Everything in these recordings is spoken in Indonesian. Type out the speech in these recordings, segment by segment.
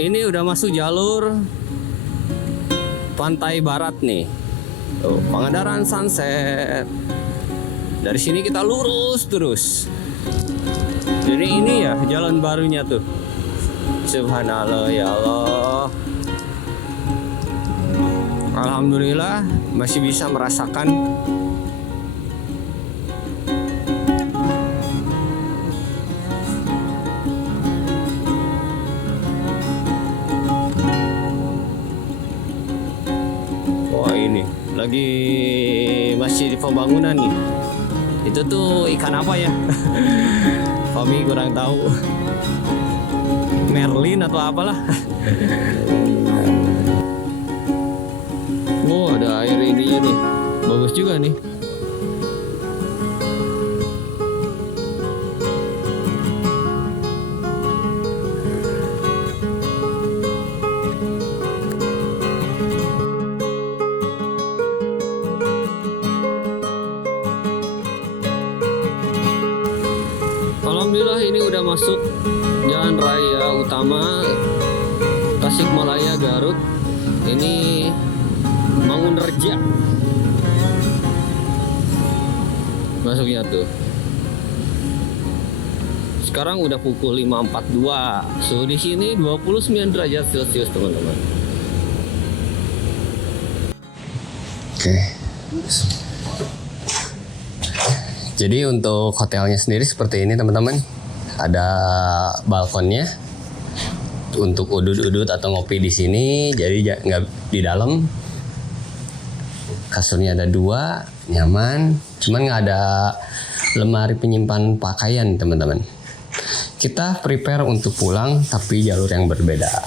Ini udah masuk jalur pantai barat nih. Tuh, Pangandaran Sunset. Dari sini kita lurus terus. Jadi ini ya jalan barunya tuh. Subhanallah ya Allah. Alhamdulillah masih bisa merasakan ini lagi masih di pembangunan nih. Itu tuh ikan apa ya? Fami kurang tahu. Merlin atau apalah. Oh, ada air ini nih. Bagus juga nih. Alhamdulillah ini udah masuk jalan raya utama Tasikmalaya Garut. Ini Mangunreja masuknya tuh. Sekarang udah pukul 5.42. Suhu di sini 29 derajat Celcius, teman-teman. Oke. Jadi untuk hotelnya sendiri seperti ini, teman-teman. Ada balkonnya untuk udut-udut atau ngopi di sini. Jadi nggak di dalam. Kasurnya ada 2, nyaman. Cuman nggak ada lemari penyimpan pakaian, teman-teman. Kita prepare untuk pulang, tapi jalur yang berbeda.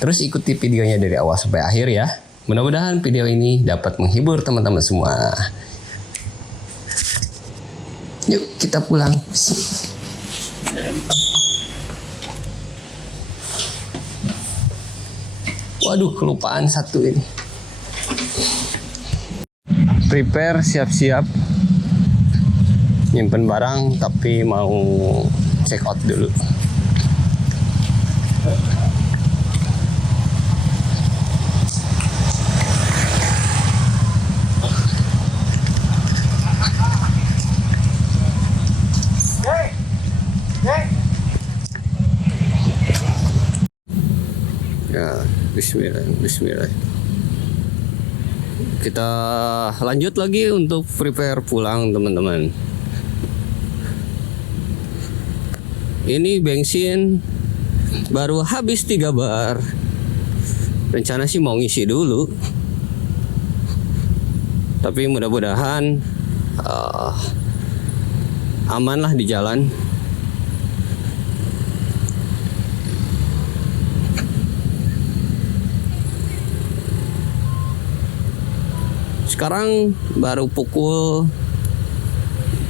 Terus ikuti videonya dari awal sampai akhir ya. Mudah-mudahan video ini dapat menghibur teman-teman semua. Yuk kita pulang. Waduh, kelupaan satu ini. Prepare, siap-siap. Nyimpen barang tapi mau check out dulu. Ya, bismillah. Kita lanjut lagi untuk prepare pulang, teman-teman. Ini bensin baru habis 3 bar. Rencana sih mau ngisi dulu, tapi mudah-mudahan aman lah di jalan. Sekarang baru pukul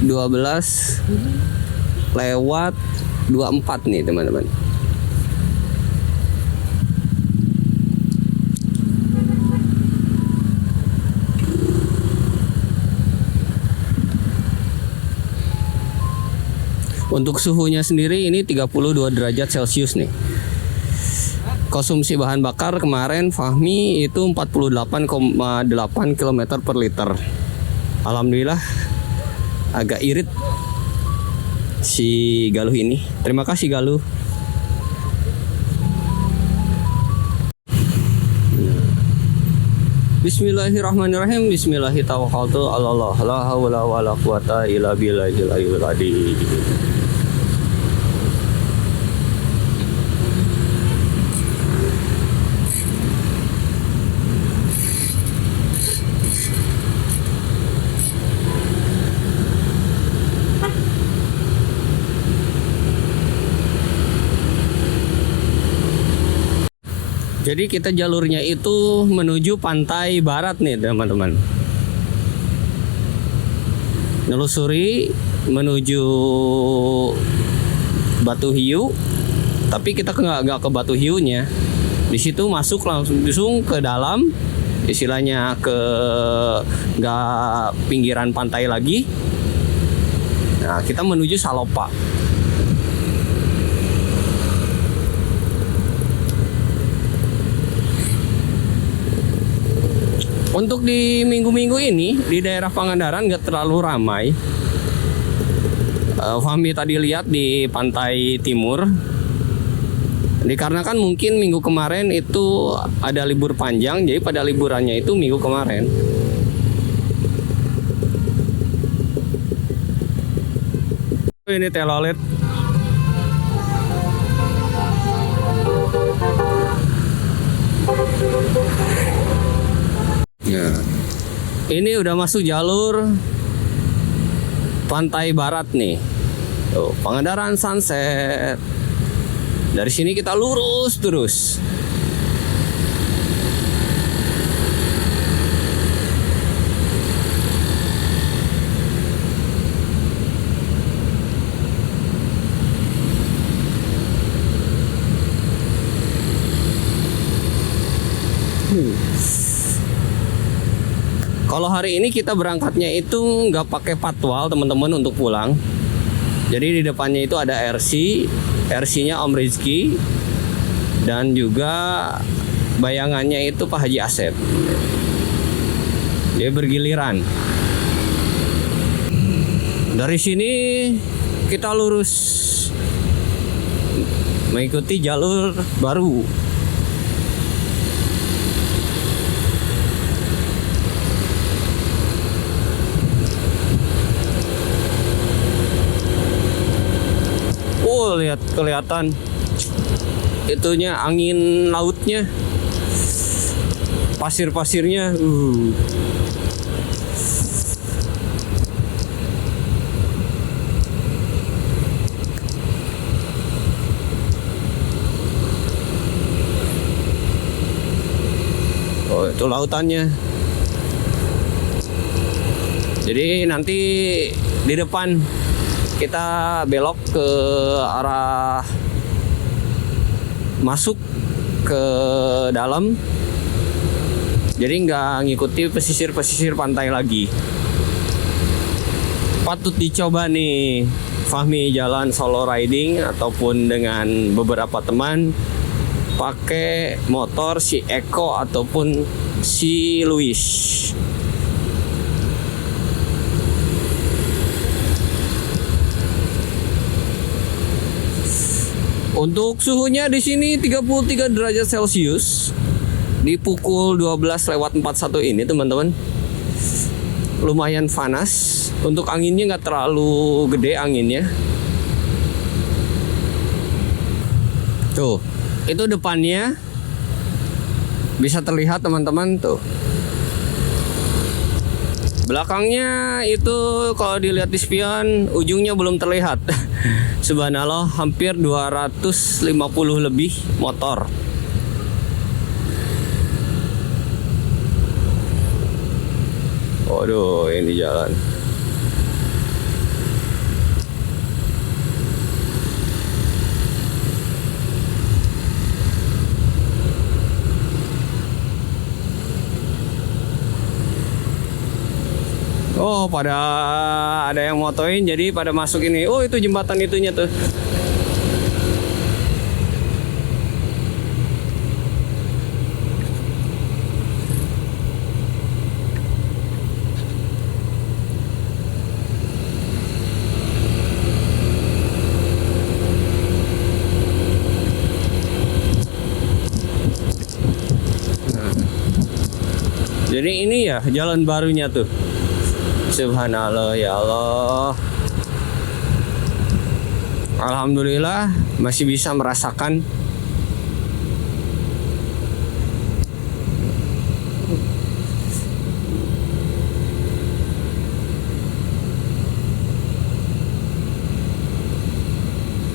12:24 nih, teman-teman. Untuk suhunya sendiri ini 32 derajat Celcius nih. Konsumsi bahan bakar kemarin Fahmi itu 48,8 km per liter. Alhamdulillah agak irit si Galuh ini. Terima kasih Galuh. Bismillahirrahmanirrahim. Bismillahirrahmanirrahim. Allah la haula wala quwata illa billahil aliyyil azim. Jadi kita jalurnya itu menuju pantai barat nih, teman-teman. Nelusuri menuju Batu Hiu, tapi kita nggak ke Batu Hiunya. Di situ masuk langsung ke dalam, istilahnya ke nggak pinggiran pantai lagi. Nah, kita menuju Salopa. Untuk di minggu-minggu ini di daerah Pangandaran nggak terlalu ramai. Fahmi tadi lihat di pantai timur. Dikarenakan mungkin minggu kemarin itu ada libur panjang, jadi pada liburannya itu minggu kemarin. Ini telolet. Ya. Ini udah masuk jalur pantai barat nih. Tuh, Pangandaran Sunset. Dari sini kita lurus terus. Kalau hari ini kita berangkatnya itu nggak pakai patwal teman-teman untuk pulang. Jadi di depannya itu ada RC-nya Om Rizky, dan juga bayangannya itu Pak Haji Asep. Dia bergiliran. Dari sini kita lurus mengikuti jalur baru. Lihat kelihatan itunya, angin lautnya, pasir-pasirnya. Oh, itu lautannya. Jadi nanti di depan kita belok ke arah masuk ke dalam, jadi nggak ngikuti pesisir-pesisir pantai lagi. Patut dicoba nih Fahmi jalan solo riding ataupun dengan beberapa teman, pakai motor si Eko ataupun si Luis. Untuk suhunya di sini 33 derajat Celcius di pukul 12:41 ini teman-teman. Lumayan panas. Untuk anginnya nggak terlalu gede anginnya. Tuh, itu depannya bisa terlihat teman-teman tuh. Belakangnya itu kalau dilihat di spion ujungnya belum terlihat. Subhanallah, hampir 250 lebih motor. Waduh, ini jalan. Oh, pada ada yang motoin, jadi pada masuk ini. Oh, itu jembatan itunya tuh. Jadi ini ya jalan barunya tuh. Subhanallah, ya Allah. Alhamdulillah masih bisa merasakan.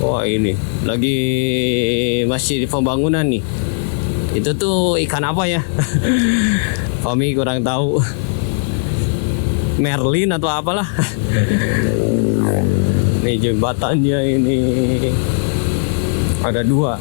Wah, ini lagi masih di pembangunan nih. Itu tuh ikan apa ya? Kami kurang tahu. Merlin atau apalah. Nih jembatannya ini ada dua.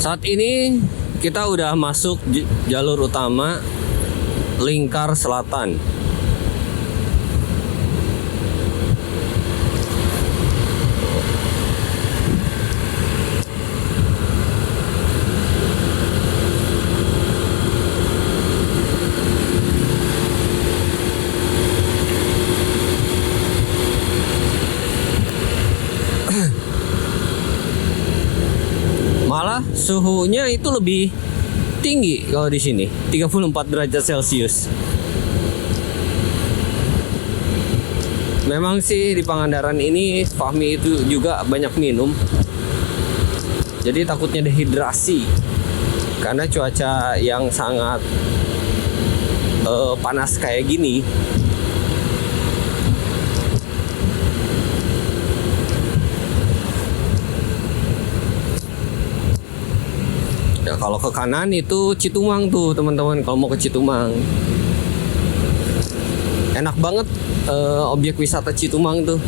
Saat ini kita udah masuk jalur utama lingkar selatan. Malah suhunya itu lebih tinggi kalau di sini, 34 derajat Celcius. Memang sih di Pangandaran ini Fahmi itu juga banyak minum. Jadi takutnya dehidrasi karena cuaca yang sangat panas kayak gini. Ya, kalau ke kanan itu Citumang tuh teman-teman, kalau mau ke Citumang. Enak banget objek wisata Citumang tuh.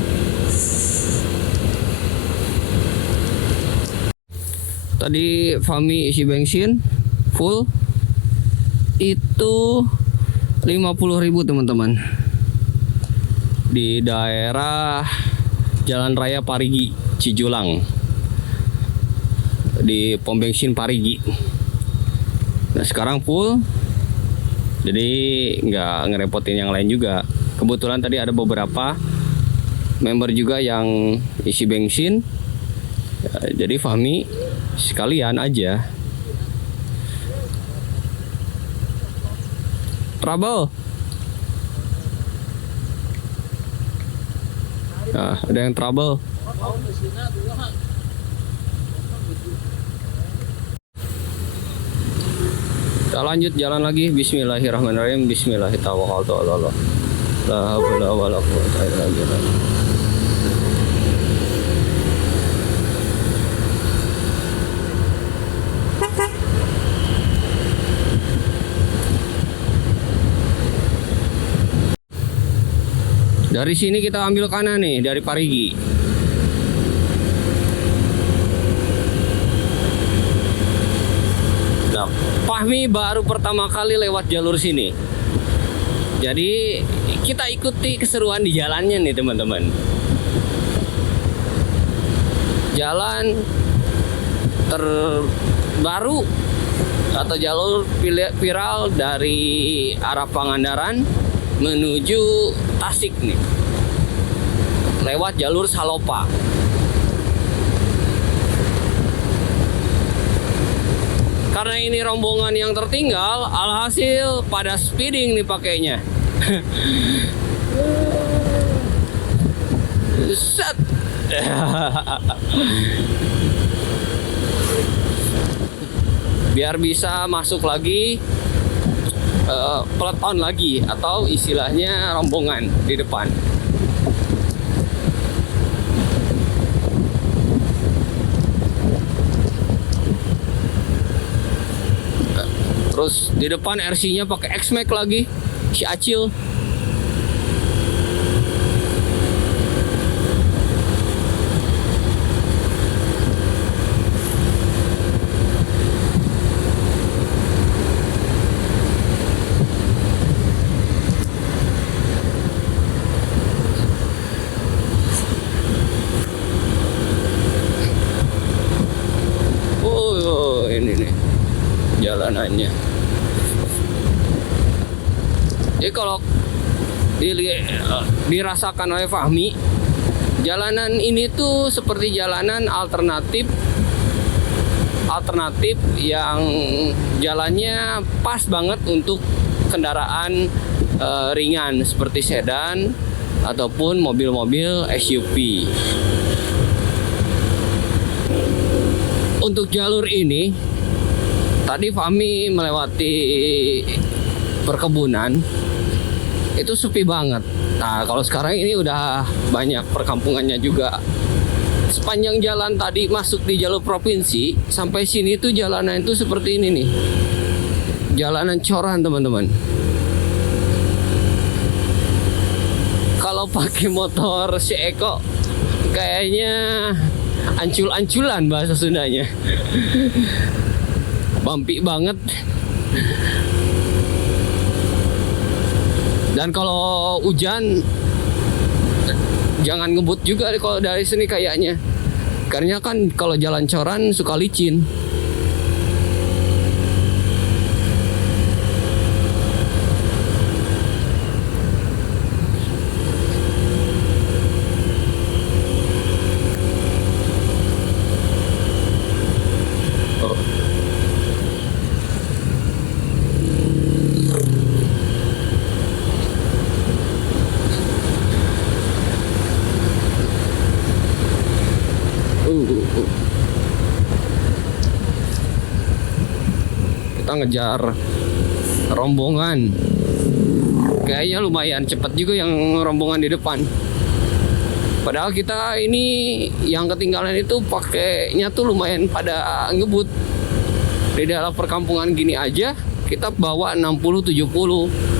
Tadi Fahmi isi bensin full itu 50.000 teman-teman. Di daerah Jalan Raya Parigi, Cijulang. Di pom bensin Parigi. Nah sekarang full, jadi nggak ngerepotin yang lain juga. Kebetulan tadi ada beberapa member juga yang isi bensin, ya, jadi Fahmi sekalian aja. Trouble. Nah, ada yang trouble. Kita lanjut jalan lagi. Bismillahirrahmanirrahim. Bismillahirrahmanirrahim. La haula wala quwwata illa billah. Dari sini kita ambil kanan nih, dari Parigi. Nah, Fahmi baru pertama kali lewat jalur sini. Jadi kita ikuti keseruan di jalannya nih teman-teman. Jalan terbaru atau jalur viral dari arah Pangandaran menuju Tasik nih, lewat jalur Salopa. Karena ini rombongan yang tertinggal, alhasil pada speeding nih pakainya. Set. Biar bisa masuk lagi peleton lagi, atau istilahnya rombongan di depan. Terus di depan RC-nya pakai X-Max lagi, si Acil. Oh, ini nih jalanannya. Jadi kalau dirasakan oleh Fahmi, jalanan ini tuh seperti jalanan alternatif yang jalannya pas banget untuk kendaraan ringan seperti sedan ataupun mobil-mobil SUV. Untuk jalur ini tadi Fahmi melewati perkebunan, itu sepi banget. Nah kalau sekarang ini udah banyak perkampungannya juga. Sepanjang jalan tadi masuk di jalur provinsi sampai sini tuh jalanan itu seperti ini nih, jalanan coran teman-teman. Kalau pakai motor si Eko kayaknya ancul-anculan bahasa Sundanya. bumpy banget. Dan kalau hujan jangan ngebut juga kalau dari sini kayaknya. Karena kan kalau jalan coran suka licin. Kita ngejar rombongan. Kayaknya lumayan cepat juga yang rombongan di depan. Padahal kita ini yang ketinggalan itu pakainya tuh lumayan pada ngebut. Di dalam perkampungan gini aja kita bawa 60-70.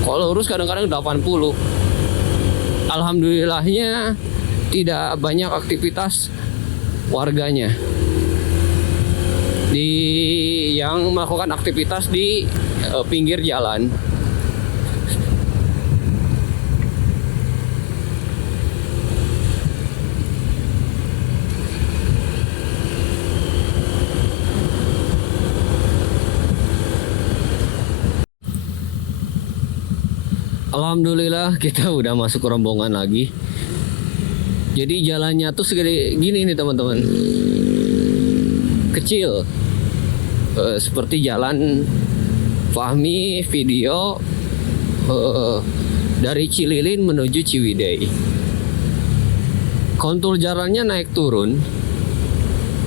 Kalau lurus kadang-kadang 80. Alhamdulillahnya tidak banyak aktivitas warganya yang melakukan aktivitas di pinggir jalan. Alhamdulillah kita udah masuk rombongan lagi. Jadi jalannya tuh segede gini nih teman-teman, kecil, seperti jalan Fahmi video dari Cililin menuju Ciwidey. Kontur jalannya naik turun,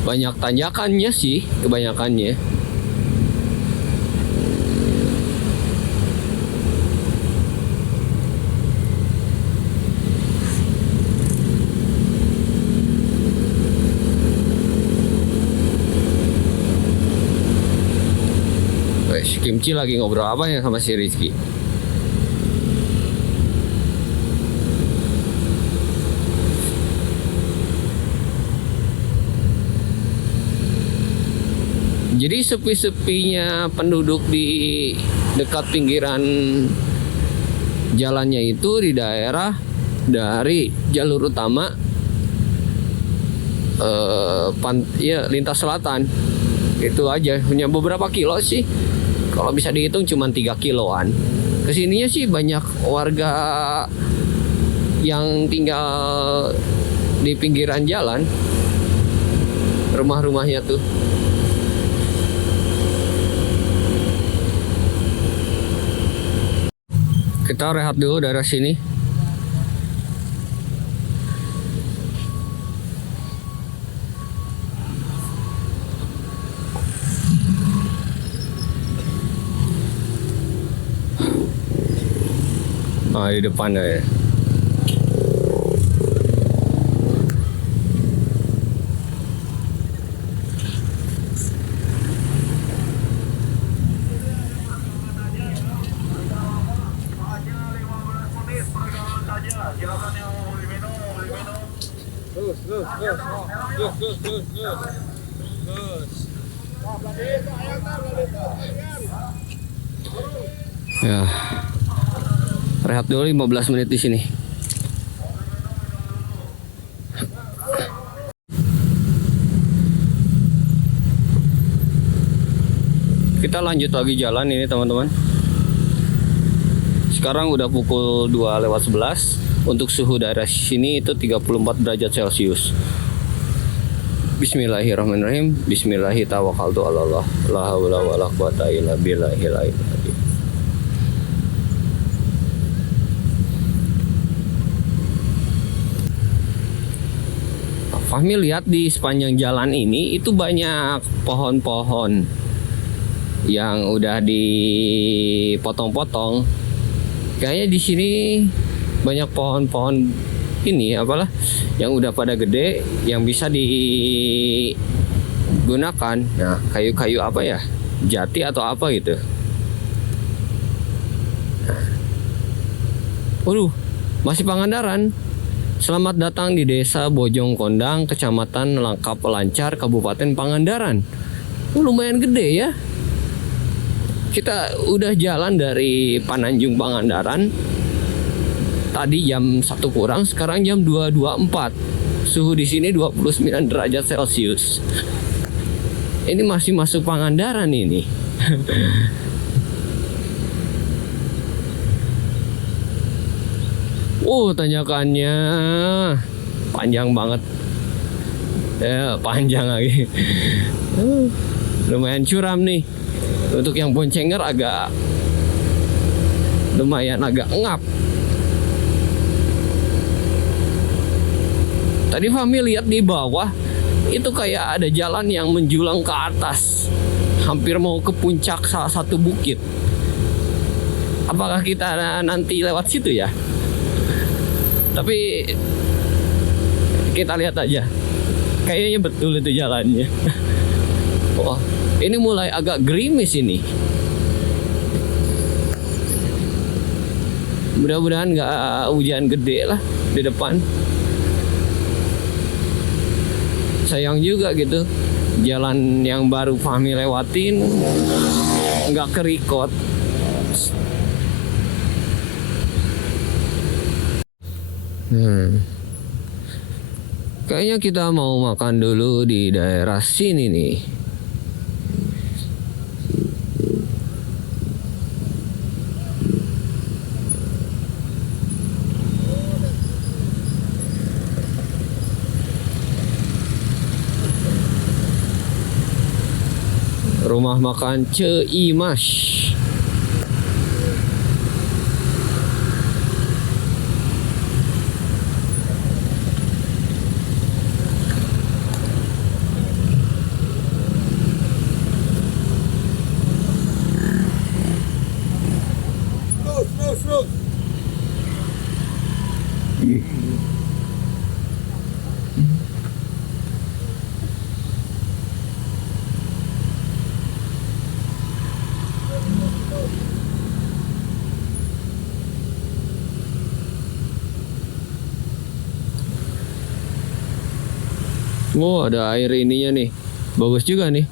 banyak tanjakannya sih kebanyakannya. Kimchi lagi ngobrol apa ya sama si Rizky? Jadi sepi-sepinya penduduk di dekat pinggiran jalannya itu di daerah dari jalur utama lintas selatan. Itu aja, hanya beberapa kilo sih. Kalau bisa dihitung cuma 3 kiloan. Kesininya sih banyak warga yang tinggal di pinggiran jalan. Rumah-rumahnya tuh. Kita rehat dulu dari sini. Nah, di depan ya. Ya. Rehat dulu 15 menit di sini. Kita lanjut lagi jalan ini teman-teman. Sekarang udah pukul 2:11. Untuk suhu daerah sini itu 34 derajat Celcius. Bismillahirrahmanirrahim. Bismillahirrahmanirrahim. La haula wala quwata illa billahil aliyyil azim. Fahmi lihat di sepanjang jalan ini itu banyak pohon-pohon yang udah dipotong-potong. Kayaknya di sini banyak pohon-pohon ini apalah yang udah pada gede yang bisa digunakan. Nah, kayu-kayu apa ya? Jati atau apa gitu. Waduh, masih Pangandaran. Selamat datang di Desa Bojong Kondang, Kecamatan Langkap Lancar, Kabupaten Pangandaran. Lumayan gede ya. Kita udah jalan dari Pananjung Pangandaran. Tadi jam 1 kurang, sekarang jam 2.24. Suhu di sini 29 derajat Celcius. Ini masih masuk Pangandaran ini. Tanyakannya panjang banget. Ya, panjang lagi. Lumayan curam nih. Untuk yang boncenger lumayan agak ngap. Tadi Fahmi lihat di bawah itu kayak ada jalan yang menjulang ke atas, hampir mau ke puncak salah satu bukit. Apakah kita nanti lewat situ ya? Tapi kita lihat aja. Kayaknya betul itu jalannya. Wah, ini mulai agak gerimis ini. Mudah-mudahan nggak hujan gede lah di depan. Sayang juga gitu, jalan yang baru Fahmi lewatin nggak kerikot. Kayaknya kita mau makan dulu di daerah sini nih. Rumah makan Ceimas. Terus. Oh, ada air ininya nih. Bagus juga nih.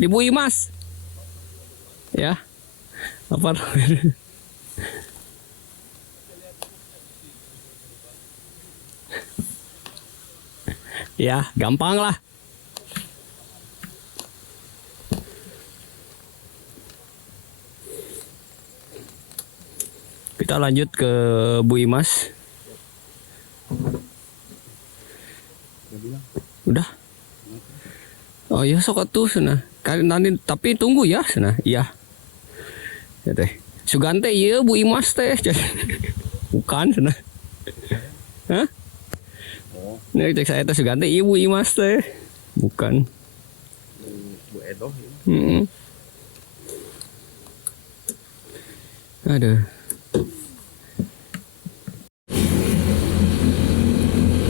Di Bu Imas. Ya. Apa? Ya, gampang lah. Kita lanjut ke Bu Imas. Udah. Oh iya, sok atuh cenah. Kalian nanti tapi tunggu ya cenah. Iya. Ya teh. Sugante ieu Bu Imas teh. Bukan cenah. Hah? Oh, Nih cek saya teh Sugante ieu Bu Imas teh. Bukan. Bu Edo. Aduh.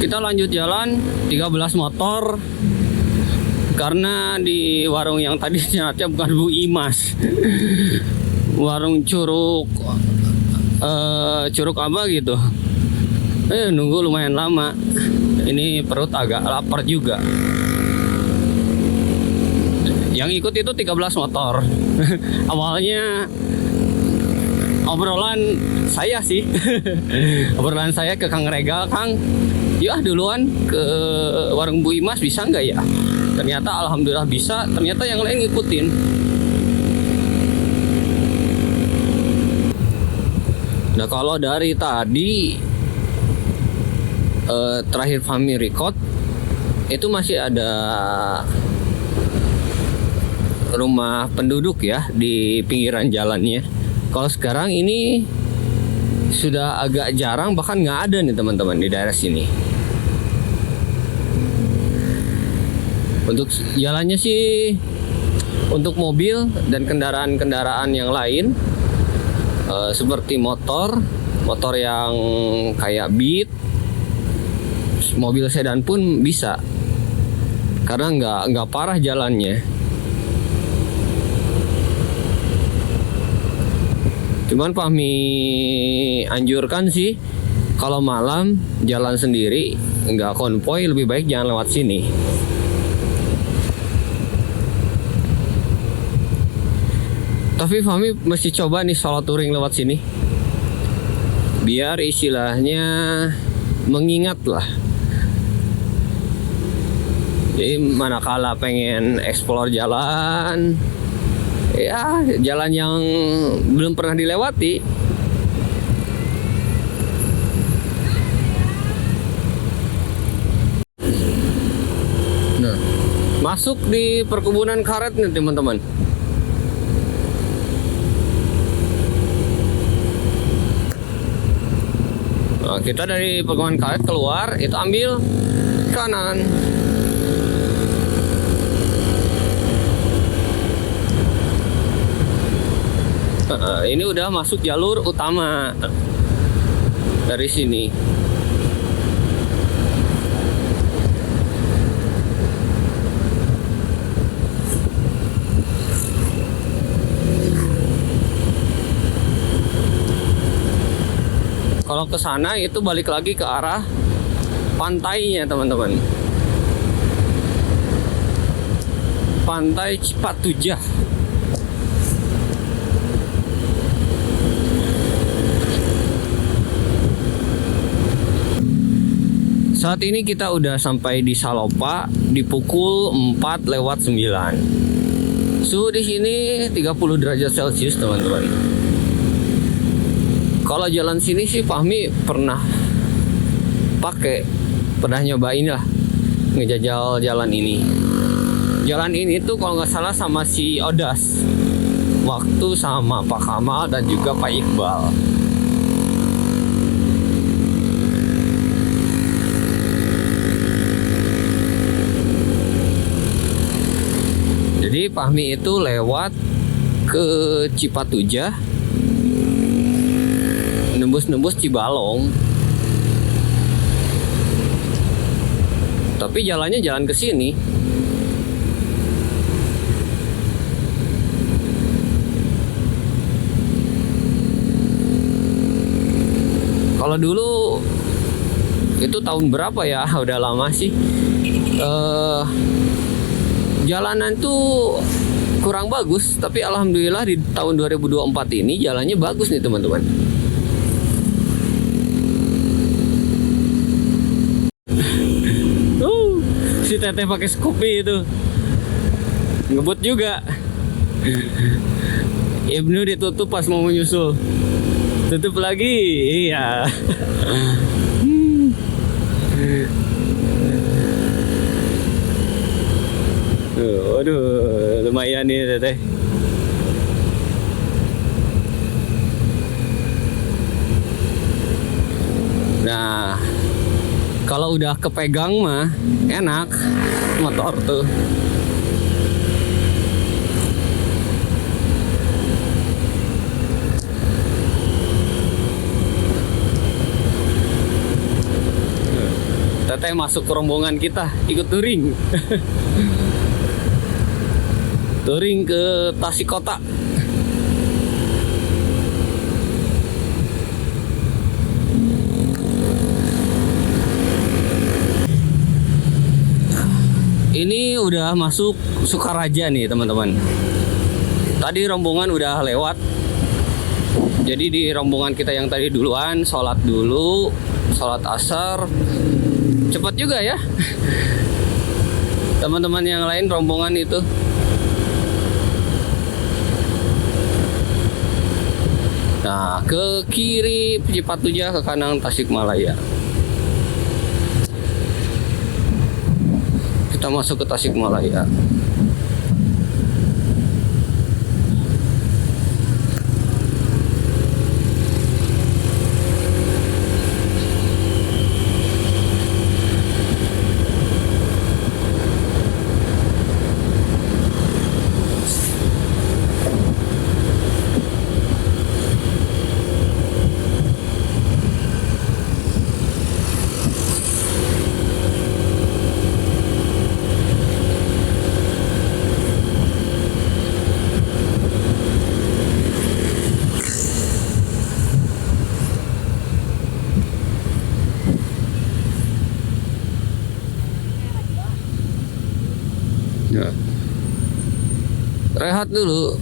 Kita lanjut jalan 13 motor karena di warung yang tadi ternyata bukan Bu Imas. Warung curug curug apa gitu. Nunggu lumayan lama. Ini perut agak lapar juga. Yang ikut itu 13 motor. Awalnya obrolan saya sih. Obrolan saya ke Kang Regal, Kang, ya duluan ke warung Bu Imas bisa nggak ya? Ternyata alhamdulillah bisa, ternyata yang lain ngikutin. Nah kalau dari tadi terakhir Fahmi record itu masih ada rumah penduduk ya di pinggiran jalannya. Kalau sekarang ini sudah agak jarang, bahkan nggak ada nih teman-teman di daerah sini. Untuk jalannya sih untuk mobil dan kendaraan-kendaraan yang lain seperti motor yang kayak Beat, mobil sedan pun bisa karena nggak parah jalannya. Cuman Fahmi anjurkan sih Kalau malam jalan sendiri nggak konvoy, lebih baik jangan lewat sini. Tapi Fahmi mesti coba nih solo touring lewat sini, biar istilahnya mengingat lah. Jadi manakala pengen explore jalan, ya jalan yang belum pernah dilewati, nah masuk di perkebunan karet nih teman-teman. Nah, kita dari perkebunan karet keluar, itu ambil kanan. Ini udah masuk jalur utama dari sini. Kalau ke sana itu balik lagi ke arah pantainya, teman-teman. Pantai Cipatujah. Saat ini kita udah sampai di Salopa di pukul 4:09. Suhu di sini 30 derajat Celcius, teman-teman. Kalau jalan sini sih Fahmi pernah nyobain lah, ngejajal jalan ini. Jalan ini tuh kalau nggak salah sama si Odas, waktu sama Pak Kamal dan juga Pak Iqbal. Jadi Fahmi itu lewat ke Cipatujah, nembus Cibalong, tapi jalannya jalan ke sini. Kalau dulu itu tahun berapa ya? Udah lama sih. Jalanan tuh kurang bagus, tapi alhamdulillah di tahun 2024 ini jalannya bagus nih, teman-teman. Si teteh pakai Scoopy itu ngebut juga. Ibnu ditutup pas mau menyusul, tutup lagi. Iya. Aduh, lumayan nih teteh. Nah, kalau udah kepegang mah enak motor tuh. Teteh masuk ke rombongan kita, ikut touring. Touring ke Tasik Kota. Ini udah masuk Sukaraja nih, teman-teman. Tadi rombongan udah lewat. Jadi di rombongan kita yang tadi duluan, sholat dulu, sholat asar. Cepat juga ya. Teman-teman yang lain rombongan itu. Nah, ke kiri Cipatujah, ke kanan Tasikmalaya. Kita masuk ke Tasikmalaya. Rehat dulu.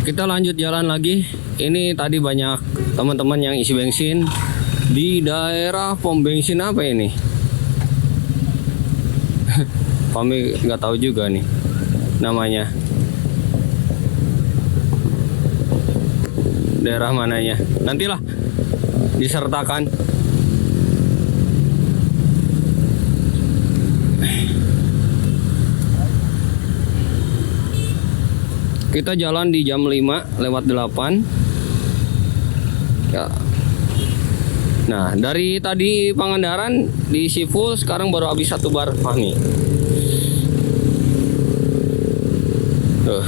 Kita lanjut jalan lagi. Ini tadi banyak teman-teman yang isi bensin di daerah pom bensin apa ini? Kami nggak tahu juga nih namanya. Daerah mananya? Nantilah disertakan. Kita jalan di jam 5 lewat 8 ya. Nah dari tadi Pangandaran diisi full, sekarang baru habis 1 bar Fahmi.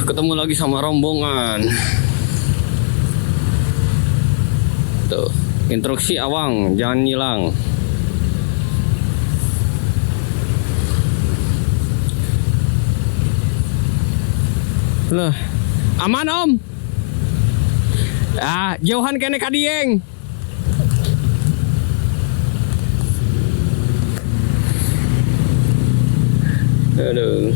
Ketemu lagi sama rombongan. Tuh, instruksi awang, jangan ngilang. Loh, aman om? Ah, jauhan kene kadieng. Aduh.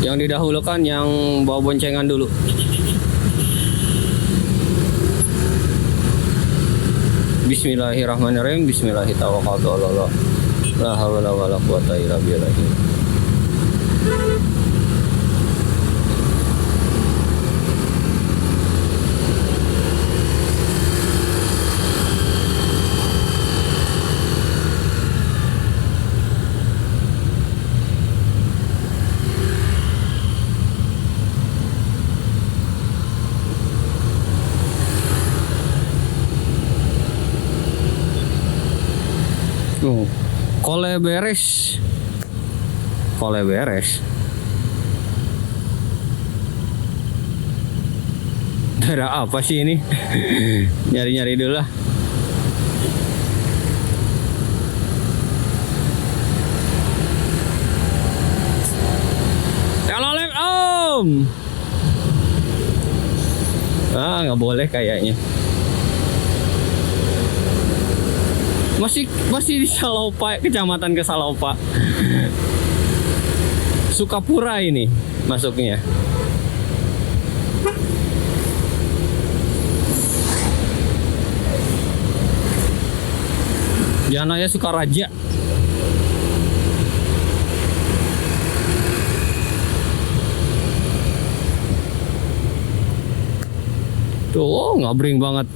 Yang didahulukan yang bawa boncengan dulu. Bismillahirrahmanirrahim. Bismillahirrahmanirrahim. La haula wala quwata illa billah. Kole beres. Kole beres. Daerah apa sih ini? Nyari-nyari dulu lah. Telolet om. Ah, nggak boleh kayaknya. Masih di Salopa, kecamatan ke Salopa. Sukapura ini masuknya. Jalan raya Sukaraja. Tuh, ngabring banget.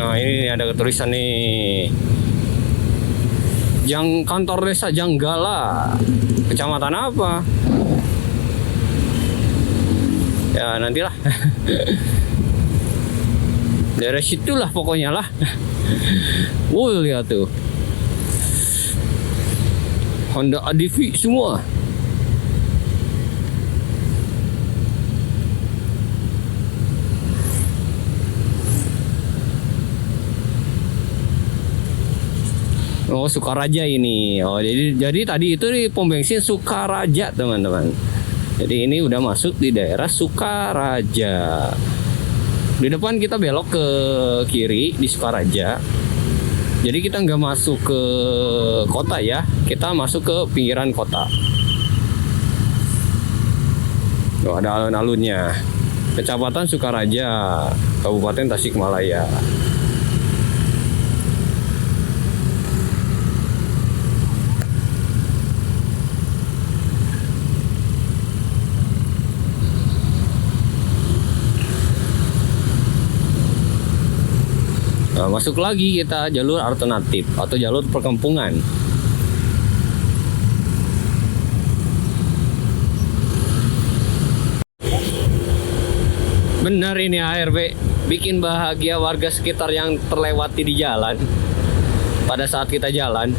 Nah ini ada tulisan nih, kantor desa Janggala, kecamatan apa? Ya nantilah. Daerah situlah pokoknya lah. Wow lihat tuh, Honda ADV semua. Oh Sukaraja ini. Oh jadi tadi itu di pom bensin Sukaraja teman-teman. Jadi ini udah masuk di daerah Sukaraja. Di depan kita belok ke kiri di Sukaraja. Jadi kita nggak masuk ke kota ya, kita masuk ke pinggiran kota. Oh, ada alun-alunnya. Kecamatan Sukaraja, Kabupaten Tasikmalaya. Nah, masuk lagi kita jalur alternatif atau jalur perkampungan. Benar ini ARB, bikin bahagia warga sekitar yang terlewati di jalan pada saat kita jalan.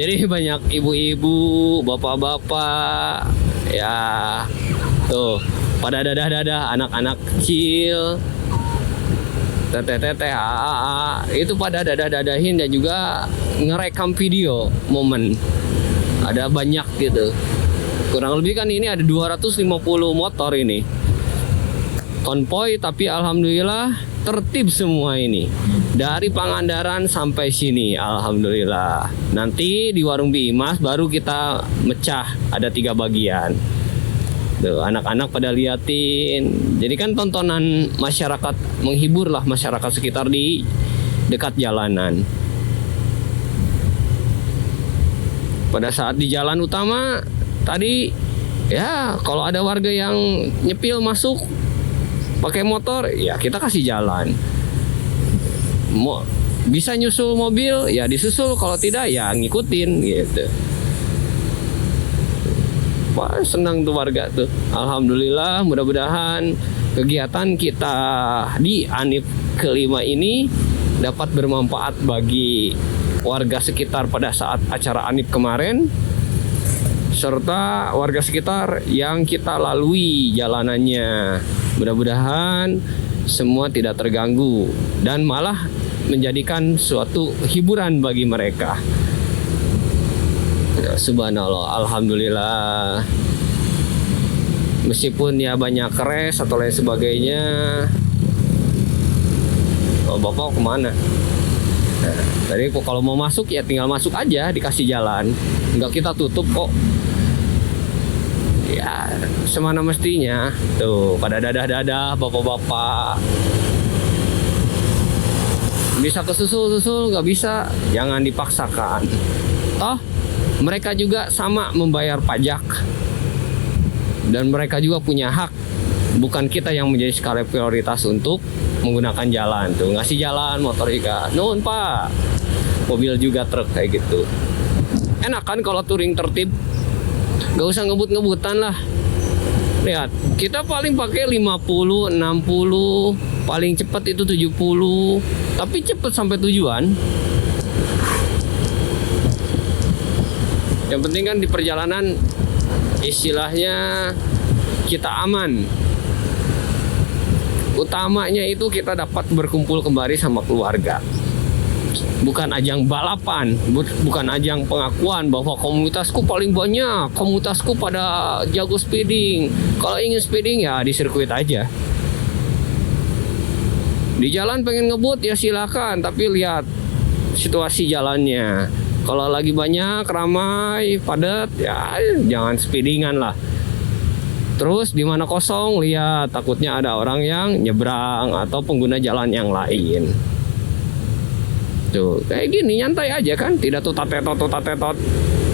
Jadi banyak ibu-ibu, bapak-bapak, ya tuh pada dadah-dadah, anak-anak kecil, teteh-teteh, itu pada dadah-dadahin dan juga ngerekam video momen. Ada banyak gitu. Kurang lebih kan ini ada 250 motor ini. Konvoy, tapi alhamdulillah tertib semua ini. Dari Pangandaran sampai sini, alhamdulillah. Nanti di warung Bimas baru kita mecah, ada 3 bagian. Tuh, anak-anak pada liatin. Jadi kan tontonan masyarakat, menghibur lah masyarakat sekitar di dekat jalanan. Pada saat di jalan utama tadi, ya kalau ada warga yang nyepil masuk pakai motor, ya kita kasih jalan. Bisa nyusul mobil, ya disusul. Kalau tidak, ya ngikutin gitu. Wah, senang tuh warga tuh. Alhamdulillah, mudah-mudahan kegiatan kita di ANIP kelima ini dapat bermanfaat bagi warga sekitar pada saat acara ANIP kemarin, serta warga sekitar yang kita lalui jalanannya. Mudah-mudahan semua tidak terganggu dan malah menjadikan suatu hiburan bagi mereka. Ya, subhanallah, alhamdulillah. Meskipun ya banyak crash atau lain sebagainya. Oh, Bapak kemana? Nah, tadi kalau mau masuk ya tinggal masuk aja, dikasih jalan. Enggak kita tutup kok. Ya, semana mestinya. Tuh, pada dadah-dadah bapak-bapak. Bisa kesusul-susul, nggak bisa, jangan dipaksakan. Toh, mereka juga sama membayar pajak. Dan mereka juga punya hak. Bukan kita yang menjadi skala prioritas untuk menggunakan jalan. Tuh, ngasih jalan motor ikan. Nuhun, Pak. Mobil juga, truk kayak gitu. Enak kan kalau touring tertib? Gak usah ngebut-ngebutan lah. Lihat, kita paling pakai 50, 60, paling cepat itu 70. Tapi cepat sampai tujuan. Yang penting kan di perjalanan istilahnya kita aman. Utamanya itu kita dapat berkumpul kembali sama keluarga. Bukan ajang balapan, bukan ajang pengakuan bahwa komunitasku paling banyak, komunitasku pada jago speeding. Kalau ingin speeding ya di sirkuit aja. Di jalan pengen ngebut ya silakan, tapi lihat situasi jalannya. Kalau lagi banyak, ramai, padat, ya jangan speedingan lah. Terus di mana kosong, lihat takutnya ada orang yang nyebrang atau pengguna jalan yang lain. Tuh, kayak gini nyantai aja kan, tidak tutat-tetot.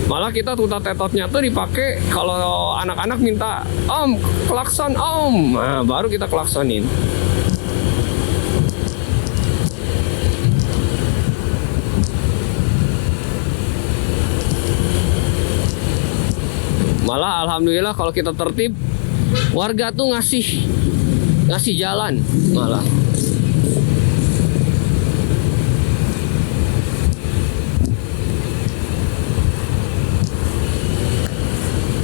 Malah kita tutat-tetotnya tuh dipakai kalau anak-anak minta, "Om, klakson Om." Nah, baru kita klaksonin. Malah alhamdulillah kalau kita tertib, warga tuh ngasih jalan malah.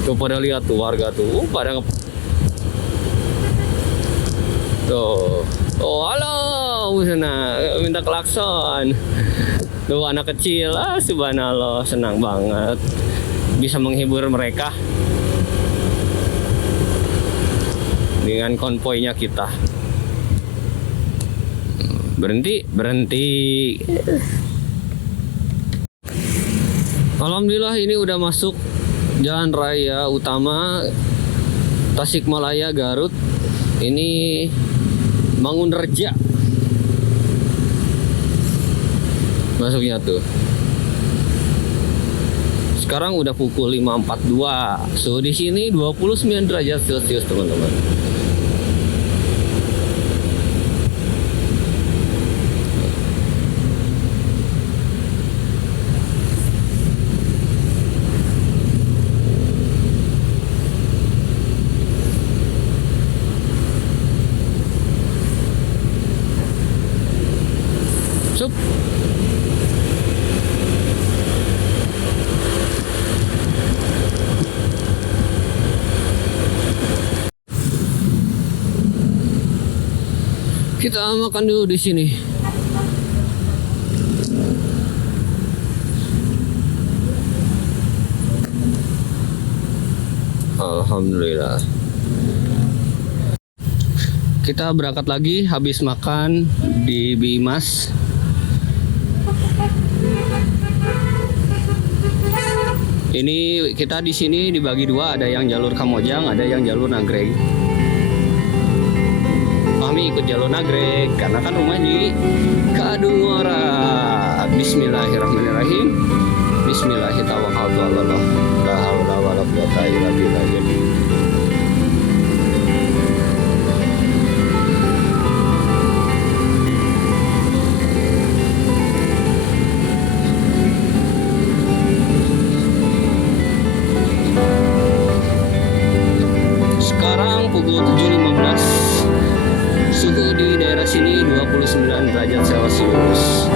Tuh pada lihat tuh warga tuh, pada tuh. Oh, halo, sana minta klakson. Tuh anak kecil, subhanallah, senang banget bisa menghibur mereka dengan konvoynya kita. Berhenti. Alhamdulillah ini udah masuk jalan raya utama Tasikmalaya Garut. Ini Mangunreja. Masuknya tuh. Sekarang udah pukul 5.42. Suhu di sini 29 derajat Celcius, teman-teman. Sup. Kita makan dulu di sini. Alhamdulillah. Kita berangkat lagi habis makan di Bimas. Ini kita di sini dibagi dua, ada yang jalur Kamojang, ada yang jalur Nagreg. Kami ikut jalur Nagreg karena kan rumah di Kadungora. Bismillahirrahmanirrahim. Bismillahirrahmanirrahim. La haula wala quwata illa billah. Sekarang pukul 7.15. Suhu di daerah sini 29 derajat Celcius.